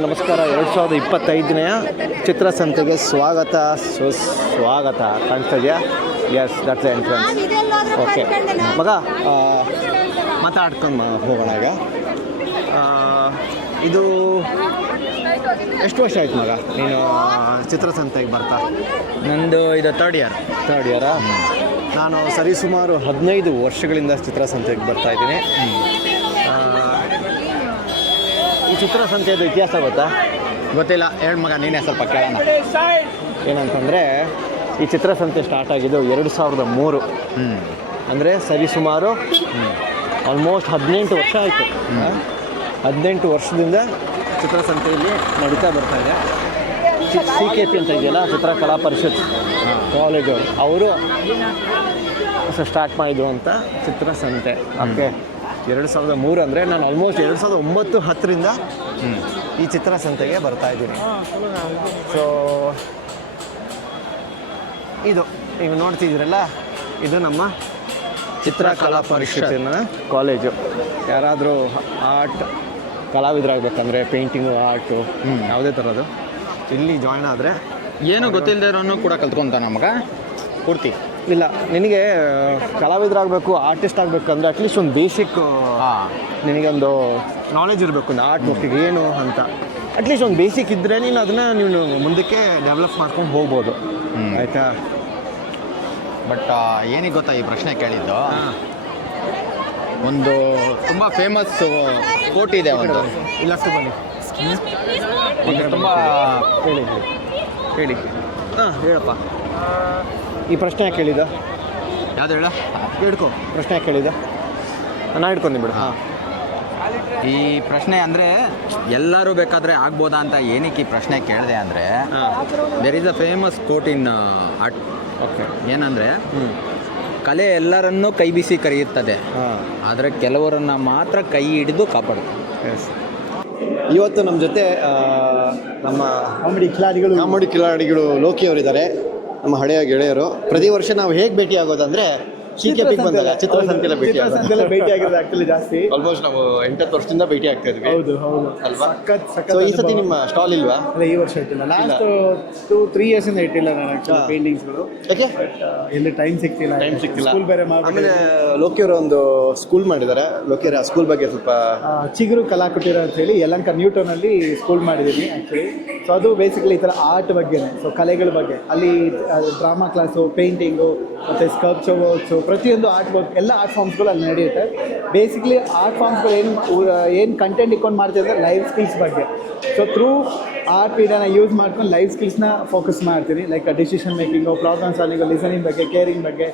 ನಮಸ್ಕಾರ. 2025ನೇ ಚಿತ್ರಸಂತೆಗೆ ಸ್ವಾಗತ ಕಾಣಿಸ್ತಾ ಇದೆಯಾ? Yes, that's the entrance. Okay ಮಗ, ಮಾತಾಡ್ಕೊಂಡು ಹೋಗೋಣ ಈಗ. ಇದು ಎಷ್ಟು ವರ್ಷ ಆಯ್ತು ಮಗ ನೀನು ಚಿತ್ರಸಂತೆಗೆ ಬರ್ತಾ? ನಂದು ಇದು ಥರ್ಡ್ ಇಯರಾ? ನಾನು ಸರಿಸುಮಾರು 15 ವರ್ಷಗಳಿಂದ ಚಿತ್ರಸಂತೆಗೆ ಬರ್ತಾಯಿದ್ದೀನಿ. ಈ ಚಿತ್ರಸಂತೆಯದು ಇತಿಹಾಸ ಗೊತ್ತಾ? ಗೊತ್ತಿಲ್ಲ, ಹೇಳು ಮಗ, ನೀನೇ ಸ್ವಲ್ಪ ಕೇಳೋಣ. ಏನಂತಂದರೆ ಈ ಚಿತ್ರಸಂತೆ ಸ್ಟಾರ್ಟ್ ಆಗಿದ್ದು 2003. ಅಂದರೆ ಸರಿಸುಮಾರು ಆಲ್ಮೋಸ್ಟ್ 18 ವರ್ಷ ಆಯಿತು. 18 ವರ್ಷದಿಂದ ಚಿತ್ರಸಂತೆಯಲ್ಲಿ ನಡೀತಾ ಬರ್ತಾಯಿದೆ. CKP ಅಂತ ಇದೆಯಲ್ಲ, ಚಿತ್ರಕಲಾ ಪರಿಷತ್ ಕಾಲೇಜು, ಅವರು ಸ್ಟಾರ್ಟ್ ಮಾಡಿದ್ರು ಅಂತ ಚಿತ್ರಸಂತೆ. ಓಕೆ, 2003 ಅಂದರೆ ನಾನು ಆಲ್ಮೋಸ್ಟ್ 2009-10ರಿಂದ ಈ ಚಿತ್ರಸಂತೆಗೆ ಬರ್ತಾಯಿದ್ದೀನಿ. ಸೊ ಇದು ನೀವು ನೋಡ್ತಿದ್ದೀರಲ್ಲ, ಇದು ನಮ್ಮ ಚಿತ್ರಕಲಾ ಪರಿಷತ್ತಿನ ಕಾಲೇಜು. ಯಾರಾದರೂ ಆರ್ಟ್ ಕಲಾವಿದರಾಗಬೇಕಂದ್ರೆ ಪೇಂಟಿಂಗು, ಆರ್ಟು, ಯಾವುದೇ ಥರದ್ದು ಇಲ್ಲಿ ಜಾಯ್ನ್ ಆದರೆ ಏನು ಗೊತ್ತಿಲ್ಲದೆ ಇರೋನು ಕೂಡ ಕಲ್ತ್ಕೊತಾನ ಮಗ ಪೂರ್ತಿ. ಇಲ್ಲ, ನಿನಗೆ ಕಲಾವಿದರಾಗಬೇಕು, ಆರ್ಟಿಸ್ಟ್ ಆಗಬೇಕಂದ್ರೆ ಅಟ್ಲೀಸ್ಟ್ ಒಂದು ಬೇಸಿಕ್ ನಿನಗೊಂದು ನಾಲೆಜ್ ಇರಬೇಕು, ಒಂದು ಆರ್ಟ್ ವರ್ಕಿಗೆ ಏನು ಅಂತ. ಅಟ್ಲೀಸ್ಟ್ ಒಂದು ಬೇಸಿಕ್ ಇದ್ದರೆ ನೀನು ಅದನ್ನು ನೀನು ಮುಂದಕ್ಕೆ ಡೆವಲಪ್ ಮಾಡ್ಕೊಂಡು ಹೋಗ್ಬೋದು. ಆಯಿತಾ? ಬಟ್ ಏನಿಗೆ ಗೊತ್ತಾ ಈ ಪ್ರಶ್ನೆ ಕೇಳಿದ್ದು? ಒಂದು ತುಂಬ ಫೇಮಸ್ ಕೋಟ್ ಇದೆ ಒಂದು. ಇಲ್ಲಷ್ಟು ಬನ್ನಿ, ತುಂಬ ಹೇಳಿ. ಹಾಂ, ಹೇಳಪ್ಪ. ಈ ಪ್ರಶ್ನೆ ಯಾಕೆ ಕೇಳಿದ? ಯಾವುದು ಹೇಳ? ಹಿಡ್ಕೊ, ಪ್ರಶ್ನೆ ಯಾಕೆ ಕೇಳಿದ? ನಾನು ಹಿಡ್ಕೊಂಡ್ಬಿಡು. ಹಾಂ, ಈ ಪ್ರಶ್ನೆ ಅಂದರೆ ಎಲ್ಲರೂ ಬೇಕಾದರೆ ಆಗ್ಬೋದಾ ಅಂತ ಏನಕ್ಕೆ ಈ ಪ್ರಶ್ನೆ ಕೇಳಿದೆ ಅಂದರೆ, there is a famous quote in art. Okay. ಏನಂದರೆ, ಕಲೆ ಎಲ್ಲರನ್ನೂ ಕೈ ಬೀಸಿ ಕರೆಯುತ್ತದೆ, ಆದರೆ ಕೆಲವರನ್ನು ಮಾತ್ರ ಕೈ ಹಿಡಿದು ಕಾಪಾಡುತ್ತೆ. ಎಸ್. ಇವತ್ತು ನಮ್ಮ ಜೊತೆ ನಮ್ಮ ಕಾಮಿಡಿ ಕಿಲಾಡಿಗಳು ಲೋಕಿ ಅವರಿದ್ದಾರೆ, ನಮ್ಮ ಹಳೆಯ ಗೆಳೆಯರು. ಪ್ರತಿ ವರ್ಷ ನಾವು ಹೇಗೆ ಭೇಟಿ ಆಗೋದಂದರೆ CKPಗೆ ಬಂದಾಗ ಚಿತ್ರಸಂತೆಲ್ಲ ಭೇಟಿ ಆಗಿರೋದು ಆಕ್ಚುಲಿ ಜಾಸ್ತಿ. ಆಲ್ಮೋಸ್ಟ್ ನಾವು 8 ವರ್ಷದಿಂದ ಭೇಟಿ ಆಗ್ತಾ ಇದ್ವಿ. ಹೌದು ಅಲ್ವಾ? ಸೊ ಈ ಸತಿ ನಿಮ್ಮ ಸ್ಟಾಲ್ ಇಲ್ವಾ? ಅಲ್ಲ, ಈ ವರ್ಷ ಇಟ್ಟಿಲ್ಲ. ಲಾಸ್ಟ್ 2-3 years ಇಂದ ಇಟ್ಟಿಲ್ಲ ನಾನು ಆಕ್ಚುಲಿ ಪೇಂಟಿಂಗ್ಸ್ಗಳು. ಯಾಕೆ? ಎಲ್ಲಿ ಟೈಮ್ ಸಿಗ್ತಿಲ್ಲ. ಸ್ಕೂಲ್ ಬೇರೆ ಆಮೇಲೆ ಲೋಕಿಯವರು ಒಂದು ಸ್ಕೂಲ್ ಮಾಡಿದ್ದಾರೆ. ಲೋಕಿಯರ ಆ ಸ್ಕೂಲ್ ಬಗ್ಗೆ ಸ್ವಲ್ಪ ಚಿಗುರು ಕಲಾಕುಟೀರ ಅಂತ ಹೇಳಿ ಯಲಹಂಕ ನ್ಯೂಟೌನಲ್ಲಿ ಸ್ಕೂಲ್ ಮಾಡಿದ್ದೀನಿ ಆ್ಯಕ್ಚುಲಿ. ಸೊ ಅದು ಬೇಸಿಕಲಿ ಈ ಥರ ಆರ್ಟ್ ಬಗ್ಗೆನೇ, ಸೊ ಕಲೆಗಳ ಬಗ್ಗೆ. ಅಲ್ಲಿ ಡ್ರಾಮಾ ಕ್ಲಾಸು, ಪೇಂಟಿಂಗು ಮತ್ತು ಸ್ಕಲ್ಪ್ಚರ್ ವರ್ಕ್ಸು, ಪ್ರತಿಯೊಂದು ಆರ್ಟ್ ವರ್ಕ್, ಎಲ್ಲ ಆರ್ಟ್ ಫಾರ್ಮ್ಸ್ಗಳು ಅಲ್ಲಿ ನಡೆಯುತ್ತೆ. ಬೇಸಿಕಲಿ ಆರ್ಟ್ ಫಾರ್ಮ್ಸ್ಗಳು ಏನು ಕಂಟೆಂಟ್ ಇಟ್ಕೊಂಡು ಮಾಡ್ತೀವಿ ಅಂದರೆ ಲೈಫ್ ಸ್ಕಿಲ್ಸ್ ಬಗ್ಗೆ. ಸೊ ಥ್ರೂ ಆರ್ಟ್ ಮೀಡಿಯಾನ ಯೂಸ್ ಮಾಡ್ಕೊಂಡು ಲೈಫ್ ಸ್ಕಿಲ್ಸ್ನ ಫೋಕಸ್ ಮಾಡ್ತೀನಿ. Like decision making, problem solving, listening ಬಗ್ಗೆ, ಕೇರಿಂಗ್ ಬಗ್ಗೆ,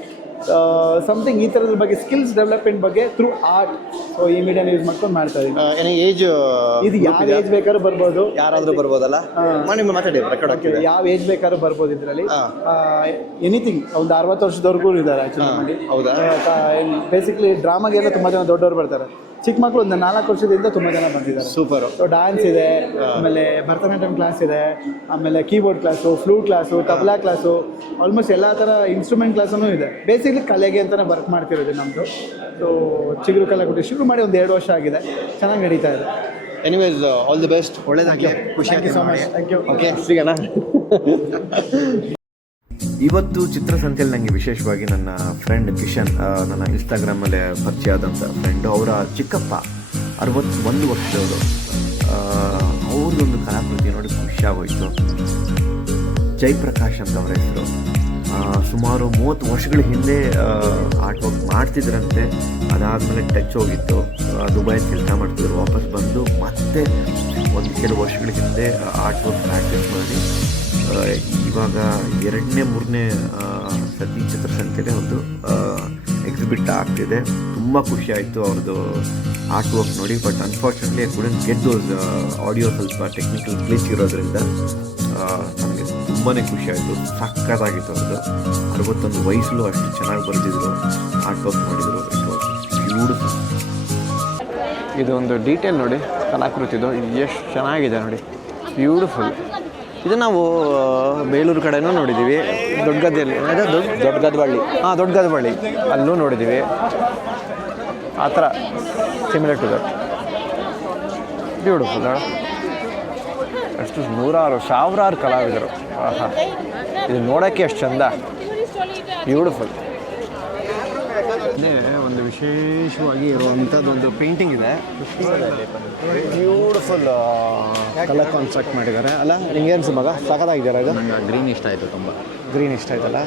ಸಮಥಿಂಗ್ ಈ ಥರದ ಬಗ್ಗೆ, ಸ್ಕಿಲ್ಸ್ ಡೆವಲಪ್ಮೆಂಟ್ ಬಗ್ಗೆ ಥ್ರೂ ಆರ್ಟ್. ಸೊ ಈ ಮೀಡಿಯಾನ ಯೂಸ್ ಮಾಡ್ಕೊಂಡು ಮಾಡ್ತಾ ಇದ್ದೀನಿ. ಏಜ್ ಇದು ಯಾವ ಏಜ್ ಬೇಕಾದ್ರೂ ಬರ್ಬೋದು, ಯಾರಾದರೂ ಬರ್ಬೋದಲ್ಲ? ಮಾತಾಡಿ, ರೆಕಾರ್ಡ್ ಆಗ್ತಿದೆ. ಯಾವ ಏಜ್ ಬೇಕಾದ್ರೂ ಬರ್ಬೋದು ಇದರಲ್ಲಿ. ಎನಿಥಿಂಗ್, ಒಂದು 60 ವರ್ಷದವರೆಗೂ ಇದ್ದಾರೆ ಆ್ಯಕ್ಚುಲಿ ಮಾಡಿ. ಹೌದಾ? ಬೇಸಿಕ್ಲಿ ಡ್ರಾಮಾಗೆಲ್ಲ ತುಂಬ ಜನ ದೊಡ್ಡವರು ಬರ್ತಾರೆ. ಚಿಕ್ಕ ಮಕ್ಕಳು ಒಂದು 4 ವರ್ಷದಿಂದ ತುಂಬ ಜನ ಬಂದಿದ್ದಾರೆ. ಸೂಪರ್. ಸೊ ಡ್ಯಾನ್ಸ್ ಇದೆ, ಆಮೇಲೆ ಭರತನಾಟ್ಯಂ ಕ್ಲಾಸ್ ಇದೆ, ಆಮೇಲೆ keyboard class, flute class, tabla class, almost ಎಲ್ಲ ಥರ ಇನ್ಸ್ಟ್ರೂಮೆಂಟ್ ಕ್ಲಾಸೂ ಇದೆ. ಬೇಸಿಕ್ಲಿ ಕಲೆಗೆ ಅಂತಲೇ ವರ್ಕ್ ಮಾಡ್ತಿರೋದು ನಮ್ಮದು. ಸೊ ಚಿಗುರು ಕಲಾಕುಟಿ ಶುರು ಮಾಡಿ ಒಂದು 2 ವರ್ಷ ಆಗಿದೆ, ಚೆನ್ನಾಗಿ ನಡೀತಾ ಇದೆ. ಎನಿವೇಸ್, ಆಲ್ ದಿ ಬೆಸ್ಟ್, ಒಳ್ಳೆಯದಾಗಲಿ, ಖುಷಿಯಾಗಿ. So much, thank you. Okay, ಸಿಗೋಣ. ಇವತ್ತು ಚಿತ್ರಸಂತೆಯಲ್ಲಿ ನನಗೆ ವಿಶೇಷವಾಗಿ ನನ್ನ ಫ್ರೆಂಡ್ ಕಿಶನ್, ನನ್ನ ಇನ್ಸ್ಟಾಗ್ರಾಮಲ್ಲೇ ಪರಿಚಯ ಆದಂಥ ಫ್ರೆಂಡು, ಅವರ ಚಿಕ್ಕಪ್ಪ 61 ವರ್ಷದವರು. ಅವ್ರದ್ದೊಂದು ಕಲಾಕೃತಿ ನೋಡಿ ಖುಷಿಯಾಗೋಯಿತು. ಜಯಪ್ರಕಾಶ್ ಅಂತ ಅವರ ಹೆಸರು. ಸುಮಾರು 30 ವರ್ಷಗಳ ಹಿಂದೆ ಆರ್ಟ್ ವರ್ಕ್ ಮಾಡ್ತಿದ್ರಂತೆ. ಅದಾದಮೇಲೆ ಟಚ್ ಹೋಗಿತ್ತು, ದುಬೈಯಲ್ಲಿ ಕೆಲಸ ಮಾಡ್ತಿದ್ರು. ವಾಪಸ್ ಬಂದು ಮತ್ತೆ ಕೆಲವು ವರ್ಷಗಳ ಹಿಂದೆ ಆರ್ಟ್ ವರ್ಕ್ ಪ್ರಾಕ್ಟೀಸ್ ಮಾಡಿ ಇವಾಗ 2ನೇ-3ನೇ ಸತಿ ಚಿತ್ರಸಂತೆಗೆ ಒಂದು ಎಕ್ಸಿಬಿಟ್ ಆಗ್ತಿದೆ. ತುಂಬ ಖುಷಿ ಆಯಿತು ಅವ್ರದ್ದು ಆರ್ಟ್ ವರ್ಕ್ ನೋಡಿ. But unfortunately I couldn't get those audio, ಸ್ವಲ್ಪ ಟೆಕ್ನಿಕಲ್ ಗ್ಲಿಚ್ ಇರೋದ್ರಿಂದ ನನಗೆ ತುಂಬಾ ಖುಷಿ ಆಯಿತು. ಸಕ್ಕತ್ತಾಗಿತ್ತು ಅವ್ರದ್ದು. 61 ವಯಸ್ಸಲ್ಲೂ ಅಷ್ಟು ಚೆನ್ನಾಗಿ ಬರೆದಿದ್ರು, ಆರ್ಟ್ ವರ್ಕ್ ಮಾಡಿದರು. ಬ್ಯೂಟಿಫುಲ್. ಇದು ಒಂದು ಡೀಟೇಲ್ ನೋಡಿ ಕಲಾಕೃತಿದು, ಎಷ್ಟು ಚೆನ್ನಾಗಿದೆ ನೋಡಿ, ಬ್ಯೂಟಿಫುಲ್. ಇದು ನಾವು ಬೇಲೂರು ಕಡೆನೂ ನೋಡಿದ್ದೀವಿ, ದೊಡ್ಡ ಗದ್ದೆಯಲ್ಲಿ, ದೊಡ್ಡ ಗದ್ದಬಳ್ಳಿ. ದೊಡ್ಡ ಗದ್ದಬಳ್ಳಿ ಅಲ್ಲೂ ನೋಡಿದ್ದೀವಿ. ಆ ಥರ ಸಿಮಿಲರ್ ಟು ದಟ್. ಬ್ಯೂಟಿಫುಲ್. ಅಷ್ಟು ನೂರಾರು ಸಾವಿರಾರು ಕಲಾವಿದರು. ಆಹಾ, ಇದು ನೋಡೋಕ್ಕೆ ಎಷ್ಟು ಚಂದ, ಬ್ಯೂಟಿಫುಲ್. ಅದೇ ಒಂದು ವಿಶೇಷವಾಗಿ ಇರುವಂಥದ್ದೊಂದು ಪೇಂಟಿಂಗ್ ಇದೆ, ಬ್ಯೂಟಿಫುಲ್ ಕಲರ್ ಕಾನ್ಸ್ಟ್ರಕ್ಟ್ ಮಾಡಿದ್ದಾರೆ ಅಲ್ಲ. ನಿಂಗೆ ಅನ್ಸು ಮಗ, ಸಾಕಾಗಿದ್ದಾರೆ ಇದು? ನಂಗೆ ಗ್ರೀನ್ ಇಷ್ಟ ಆಯಿತು, ತುಂಬ ಗ್ರೀನ್ ಇಷ್ಟ ಆಯ್ತಲ್ಲ.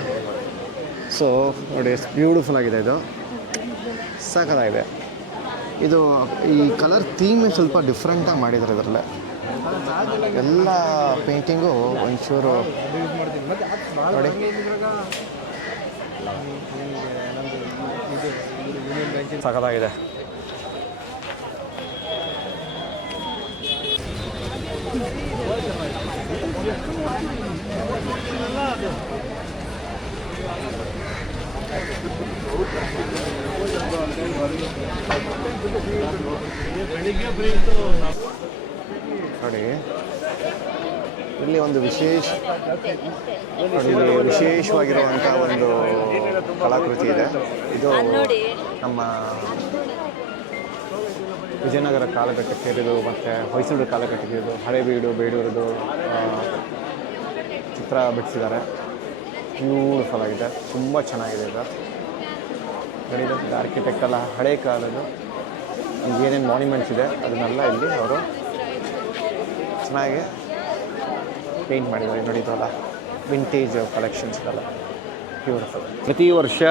ಸೊ ನೋಡಿ ಎಷ್ಟು ಬ್ಯೂಟಿಫುಲ್ ಆಗಿದೆ ಇದು, ಸಾಕಾಗಿದೆ. ಇದು ಈ ಕಲರ್ ಥೀಮ್ ಸ್ವಲ್ಪ ಡಿಫ್ರೆಂಟಾಗಿ ಮಾಡಿದ್ದಾರೆ ಇದರಲ್ಲೇ. ಎಲ್ಲ ಪೇಂಟಿಂಗು ಒಂಚೂರು ನೋಡಿ, ಸಾಕಾಗಿದೆ. ನೋಡಿ ಇಲ್ಲಿ ಒಂದು ವಿಶೇಷವಾಗಿರುವಂಥ ಒಂದು ಕಲಾಕೃತಿ ಇದೆ. ಇದು ನಮ್ಮ ವಿಜಯನಗರ ಕಾಲಘಟ್ಟಕ್ಕೆ ಸೇರಿದು ಮತ್ತು ಹೊಯ್ಸಳರ ಕಾಲಘಟ್ಟಕ್ಕೆ ಇದು ಹಳೇಬೀಡು ಬೇಡೂರದು ಚಿತ್ರ ಬಿಡಿಸಿದ್ದಾರೆ. ಬ್ಯೂಟಿಫುಲ್ ಆಗಿದೆ, ತುಂಬ ಚೆನ್ನಾಗಿದೆ ಇದು. ಗಣಿತ ಆರ್ಕಿಟೆಕ್ಟ್ ಎಲ್ಲ ಹಳೆ ಕಾಲದ್ದು ಏನೇನು ಮಾನ್ಯುಮೆಂಟ್ಸ್ ಇದೆ ಅದನ್ನೆಲ್ಲ ಇಲ್ಲಿ ಅವರು ಚೆನ್ನಾಗಿ ಪೇಂಟ್ ಮಾಡಿದ್ದಾರೆ. ನೋಡಿ ಇದೆಲ್ಲ ವಿಂಟೇಜ್ ಕಲೆಕ್ಷನ್ಸ್ ಇದೆಲ್ಲ ಬ್ಯೂಟಿಫುಲ್. ಪ್ರತಿ ವರ್ಷ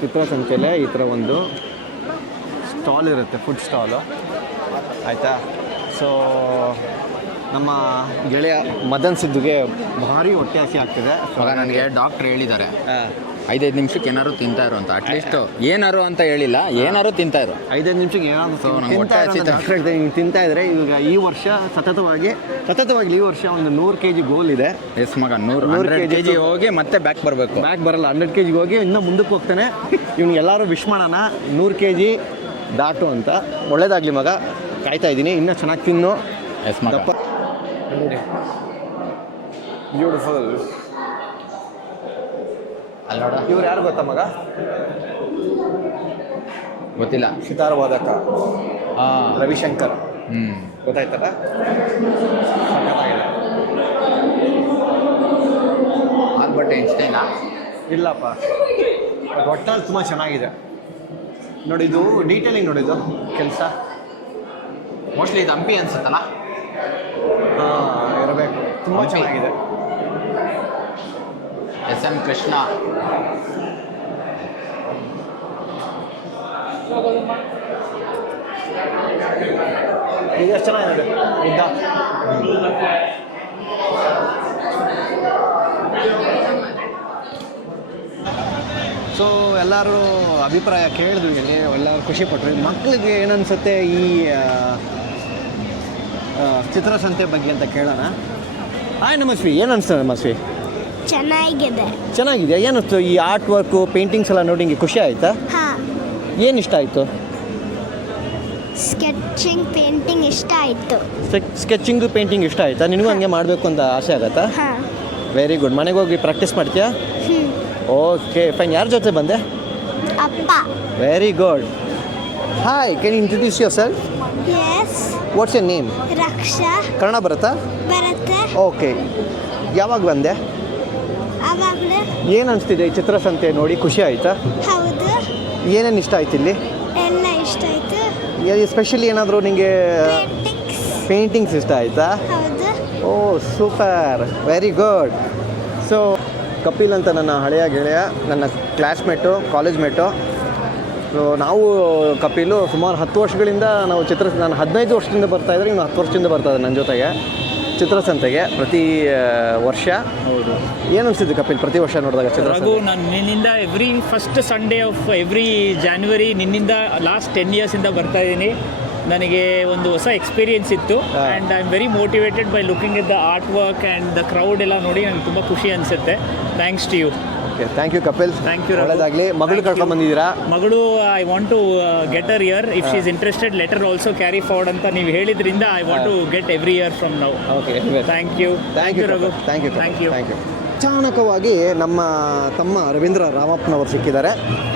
ಚಿತ್ರಸಂತೆಯಲ್ಲೇ ಈ ಥರ ಒಂದು ಸ್ಟಾಲ್ ಇರುತ್ತೆ, ಫುಡ್ ಸ್ಟಾಲು, ಆಯಿತಾ. ಸೊ ನಮ್ಮ ಗೆಳೆಯ ಮದನ್ ಸಿದ್ದುಗೆ ಭಾರಿ ಹೊಟ್ಟೆ ಹಸಿ ಆಗ್ತಿದೆ. ಇವಾಗ ನನಗೆ ಡಾಕ್ಟ್ರ್ ಹೇಳಿದ್ದಾರೆ 5-5 ನಿಮಿಷಕ್ಕೆ ಏನಾದ್ರು ತಿಂತಾ ಇರು ಅಂತ. ಅಟ್ಲೀಸ್ಟ್ ಏನಾರು ಅಂತ ಹೇಳಿಲ್ಲ, ಏನಾರು ತಿಂತಾ ಇರು. 5-5 ನಿಮಿಷಕ್ಕೆ ಏನಾದ್ರು ನಂಗೆ ತಿಂತಾ ಇದ್ರೆ ಇವಾಗ ಈ ವರ್ಷ ಸತತವಾಗಿ ಈ ವರ್ಷ ಒಂದು 100 kg ಗೋಲ್ ಇದೆ. ಎಸ್ ಮಗ, 100 kg ಹೋಗಿ ಮತ್ತೆ ಬ್ಯಾಕ್ ಬರಬೇಕು. ಬ್ಯಾಕ್ ಬರಲ್ಲ, 100 kg ಹೋಗಿ ಇನ್ನೂ ಮುಂದಕ್ಕೆ ಹೋಗ್ತಾನೆ. ಇವ್ನು ಎಲ್ಲರೂ ವಿಶ್ ಮಾಡೋಣ 100 kg ದಾಟು ಅಂತ. ಒಳ್ಳೇದಾಗಲಿ ಮಗ, ಕಾಯ್ತಾ ಇದ್ದೀನಿ. ಇನ್ನೂ ಚೆನ್ನಾಗಿ ತಿನ್ನು. ಎಸ್ ಮಗ. ಬ್ಯೂಟಿಫುಲ್. ಅಲ್ಲೋಡ, ಇವ್ರು ಯಾರು ಗೊತ್ತಾ ಮಗ? ಗೊತ್ತಿಲ್ಲ. ಸಿತಾರ್ ವಾದಕ ರವಿಶಂಕರ್, ಹ್ಞೂ ಗೊತ್ತಾಯ್ತಲ್ಲ. ಆಲ್ಬರ್ಟ್ ಐನ್ಸ್ಟೈನಾ? ಇಲ್ಲಪ್ಪ, ಒಟ್ಟಲ್ಲಿ ತುಂಬ ಚೆನ್ನಾಗಿದೆ. ನೋಡಿದ್ದು ಡೀಟೇಲಿಂಗ್, ನೋಡಿದ್ದು ಕೆಲಸ ಮೋಸ್ಟ್ಲಿ ಇದು ಹಂಪಿ ಅನ್ಸುತ್ತಲ್ಲ. ಇರಬೇಕು, ತುಂಬ ಹಂಪಿ. ಚೆನ್ನಾಗಿದೆ. SM ಕೃಷ್ಣ. ಈಗ ಎಷ್ಟು ಚೆನ್ನಾಗಿದೆ ಇದ್ದ. ಸೊ ಎಲ್ಲರೂ ಅಭಿಪ್ರಾಯ ಕೇಳಿದ್ವಿ, ಎಲ್ಲರೂ ಖುಷಿಪಟ್ರು. ಮಕ್ಕಳಿಗೆ ಏನನ್ಸುತ್ತೆ ಈ ಚಿತ್ರಸಂತೆ ಬಗ್ಗೆ ಅಂತ ಕೇಳೋಣ. ಹಾಯ್ ನಮಸ್ವಿ, ಏನು ಅನಿಸ್ತದೆ ನಮಸ್ವಿ? ಚೆನ್ನಾಗಿದೆ. ಏನಿಸ್ತು ಈ ಆರ್ಟ್ ವರ್ಕು, ಪೇಂಟಿಂಗ್ಸ್ ಎಲ್ಲ ನೋಡಿ ನಿಮಗೆ ಖುಷಿ ಆಯಿತಾ? ಹಾಂ, ಏನು ಇಷ್ಟ ಆಯಿತು? ಸ್ಕೆಚಿಂಗ್ ಪೇಂಟಿಂಗ್ ಇಷ್ಟ ಆಯಿತು. ಸ್ಕೆಚಿಂಗು ಪೇಂಟಿಂಗ್ ಇಷ್ಟ ಆಯಿತಾ? ನಿನಗೂ ಹಂಗೆ ಮಾಡಬೇಕು ಅಂತ ಆಸೆ ಆಗುತ್ತಾ? ಹಾಂ. Very good. ಮನೆಗೆ ಹೋಗಿ ಪ್ರಾಕ್ಟೀಸ್ ಮಾಡ್ತೀಯಾ? Okay fine. ಯಾರ ಜೊತೆ ಬಂದೆ? ಅಪ್ಪ. Very good. Hi, can you introduce yourself? Yes. What's your name? Raksha. Kannada ಬರುತ್ತಾ? ಬರುತ್ತೆ. ಓಕೆ. ಯಾವಾಗ ಬಂದೆ? ಆವಾಗಲೇ. ಏನು ಅನಿಸ್ತಿದೆ ಈ ಚಿತ್ರಸಂತೆ ನೋಡಿ? ಖುಷಿ ಆಯಿತಾ? ಹೌದು. ಏನೇನು ಇಷ್ಟ ಆಯ್ತು ಇಲ್ಲಿ? ಎಲ್ಲ ಇಷ್ಟ ಆಯಿತು. ಸ್ಪೆಷಲಿ ಏನಾದರೂ ನಿಮಗೆ ಪೇಂಟಿಂಗ್ಸ್ ಇಷ್ಟ ಆಯಿತಾ? ಹೌದು. Oh super, very good. So Kapil ಅಂತ ನನ್ನ ಹಳೆಯ ಗೆಳೆಯ, ನನ್ನ ಕ್ಲಾಸ್ಮೇಟು, ಕಾಲೇಜ್ ಮೇಟು. ಸೊ ನಾವು ಕಪಿಲು ಸುಮಾರು 10 ವರ್ಷಗಳಿಂದ ನಾವು ನಾನು 15 ವರ್ಷದಿಂದ ಬರ್ತಾಯಿದ್ರೆ, ಇನ್ನು 10 ವರ್ಷದಿಂದ ಬರ್ತಾಯಿದ್ದೆ ನನ್ನ ಜೊತೆಗೆ ಚಿತ್ರಸಂತೆಗೆ ಪ್ರತಿ ವರ್ಷ. ಹೌದು. ಏನು ಅನಿಸ್ತಿದ್ದು ಕಪಿಲ್ ಪ್ರತಿ ವರ್ಷ ನೋಡಿದಾಗ ಚಿತ್ರಸಂತೆ? ರಘು, ನಾನು ನಿನ್ನಿಂದ every first Sunday of every January ನಿನ್ನಿಂದ ಲಾಸ್ಟ್ 10 ಇಯರ್ಸಿಂದ ಬರ್ತಾ ಇದ್ದೀನಿ. ನನಗೆ ಒಂದು ಹೊಸ ಎಕ್ಸ್ಪೀರಿಯನ್ಸ್ ಇತ್ತು. And I am very motivated by looking at the art work and the crowd ಎಲ್ಲ ನೋಡಿ ನನಗೆ ತುಂಬ ಖುಷಿ ಅನಿಸುತ್ತೆ. Thanks to you. Okay, thank you Kapil. Thank you. ಒಳ್ಳೆಯದಾಗಲಿ. ಮಗಳು ಕರ್ಕೊಂಡು ಬಂದಿದ್ದೀರಾ? ಮಗಳು I want to get her here. If she is interested later also carry forward ಅಂತ ನೀವು ಹೇಳಿದ್ರಿಂದ I want to get every year from now. Okay, thank you. Thank you Raghu. Thank you thank you. Thank you. ಅಚಾನಕವಾಗಿ ನಮ್ಮ ತಮ್ಮ ರವೀಂದ್ರ ರಾಮಪ್ಪನವರು ಸಿಕ್ಕಿದ್ದಾರೆ.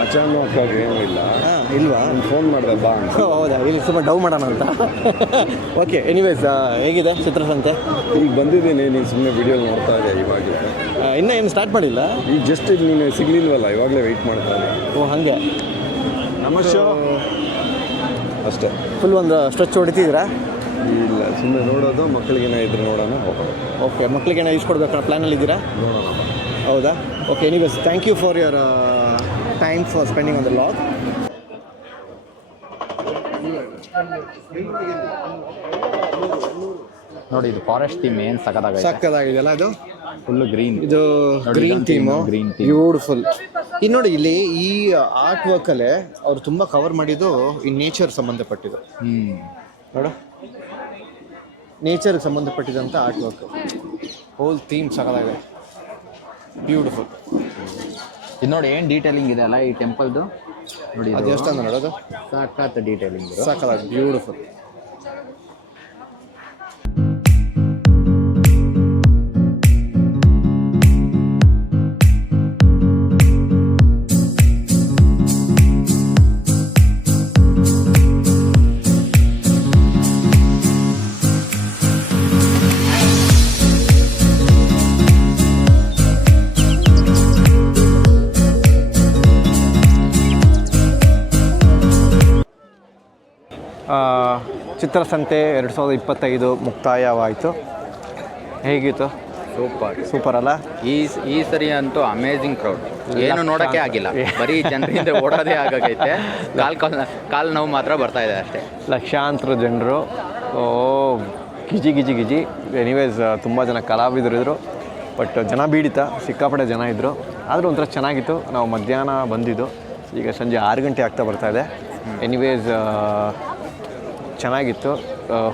ಅಚಾನಕ್ಕಾಗಿ ಏನೂ ಇಲ್ಲ, ಹಾಂ ಇಲ್ವಾ? ಫೋನ್ ಮಾಡಿದೆ ಬಾ ಅಂತ. ಹೌದಾ, ಇಲ್ಲಿ ಸ್ವಲ್ಪ ಡವ್ ಮಾಡೋಣ ಅಂತ. ಓಕೆ, ಎನಿವೇಸ್ ಹೇಗಿದೆ ಚಿತ್ರಸಂತೆ? ಈಗ ಬಂದಿದ್ದೀನಿ, ನೀನು ಸುಮ್ಮನೆ ವಿಡಿಯೋ ನೋಡ್ತಾ ಇದೆ ಇವಾಗಲೇ. ಇನ್ನೂ ಏನು ಸ್ಟಾರ್ಟ್ ಮಾಡಿಲ್ಲ? ಈಗ ಜಸ್ಟ್ ಈಗ ನೀನು ಸಿಗಲಿಲ್ವಲ್ಲ, ಇವಾಗಲೇ ವೆಯ್ಟ್ ಮಾಡ್ತಾ ಇದ್ದೆ. ಓ ಹಾಗೆ. ನಮಸ್ತೆ ಅಷ್ಟೇ. ಫುಲ್ ಒಂದು ಸ್ಟ್ರೆಚ್ ಹೊಡಿತಿದ್ದೀರಾ? ಇಲ್ಲ, ಸುಮ್ಮನೆ ನೋಡೋದು, ಮಕ್ಕಳಿಗೇನೋ ಇದ್ರೆ ನೋಡೋಣ, ಹೋಗೋದು. ಓಕೆ, ಮಕ್ಕಳಿಗೇನೋ ಇಸ್ಕೊಡ್ಬೇಕು ಪ್ಲ್ಯಾನಲ್ಲಿ ಇದ್ದೀರಾ? ನೋಡೋಣ. ಹೌದಾ? Okay, anyways thank you for your time for spending on the log. ನೋಡಿ, ಇದು ಫಾರೆಸ್ಟ್ ಥೀಮ್ ಏನು ಸಖತ್ತಾಗೈತೆ. ಸಕ್ಕದಾಗಿದೆಯಲ್ಲ ಇದು? Full green. ಇದು green theme, green theme, beautiful. ಈಗ ನೋಡಿ, ಇಲ್ಲಿ ಈ ಆರ್ಟ್ ವರ್ಕಲ್ಲೇ ಅವ್ರು ತುಂಬ ಕವರ್ ಮಾಡಿದ್ದು ಈ ನೇಚರ್ ಸಂಬಂಧಪಟ್ಟಿದ್ದು. ನೋಡು, ನೇಚರ್ಗೆ ಸಂಬಂಧಪಟ್ಟಿದಂಥ ಆರ್ಟ್ ವರ್ಕ್, ಹೋಲ್ ಥೀಮ್ ಸಕ್ಕದಾಗಿದೆ, ಬ್ಯೂಟಿಫುಲ್. ಇದು ನೋಡಿ ಏನು ಡೀಟೇಲಿಂಗ್ ಇದೆ ಅಲ್ಲ ಈ ಟೆಂಪಲ್ದು. ನೋಡಿ, ಅದು ದೇವಸ್ಥಾನ ನೋಡೋದು ಸಖತ್ ಡೀಟೇಲಿಂಗ್, ಸಕ್ಕದಾಗಿ ಬ್ಯೂಟಿಫುಲ್. ಚಿತ್ರಸಂತೆ 2025 ಮುಕ್ತಾಯವಾಯಿತು. ಹೇಗಿತ್ತು? ಸೂಪರ್ ಅಲ್ಲ? ಈ ಸರಿ ಅಂತೂ ಅಮೇಝಿಂಗ್ ಕ್ರೌಡ್, ಏನು ನೋಡೋಕ್ಕೆ ಆಗಿಲ್ಲ, ಬರೀ ಜನರಿಂದ ಓಡೋದೇ ಆಗಾಗೈತೆ. ಕಾಲು ನೋವು ಮಾತ್ರ ಬರ್ತಾ ಇದೆ ಅಷ್ಟೇ. ಲಕ್ಷಾಂತರ ಜನರು, ಗಿಜಿ. ಎನಿವೇಸ್ ತುಂಬ ಜನ ಕಲಾವಿದರಿದ್ದರು, ಬಟ್ ಜನ ಬೀಡಿತ, ಸಿಕ್ಕಾಪಟ್ಟೆ ಜನ ಇದ್ದರು. ಆದರೂ ಒಂಥರ ಚೆನ್ನಾಗಿತ್ತು. ನಾವು ಮಧ್ಯಾಹ್ನ ಬಂದಿದ್ದು, ಈಗ ಸಂಜೆ 6 ಗಂಟೆ ಆಗ್ತಾ ಬರ್ತಾಯಿದೆ. ಎನಿವೇಸ್ ಚೆನ್ನಾಗಿತ್ತು.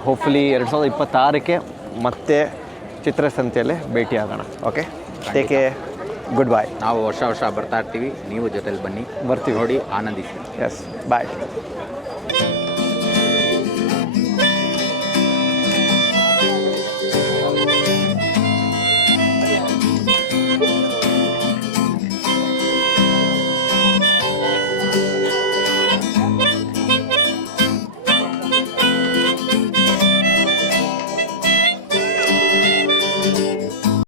ಹೋಪ್ಫುಲಿ 2026ಕ್ಕೆ ಮತ್ತೆ ಚಿತ್ರಸಂತೆಯಲ್ಲೇ ಭೇಟಿ ಆಗೋಣ. ಓಕೆ, ಟೇಕ್ ಕೇರ್, ಗುಡ್ ಬಾಯ್. ನಾವು ವರ್ಷ ಬರ್ತಾ ಇರ್ತೀವಿ, ನೀವು ಜೊತೆಲಿ ಬನ್ನಿ, ಬರ್ತೀವಿ, ನೋಡಿ ಆನಂದಿಸಿ. ಎಸ್, ಬಾಯ್.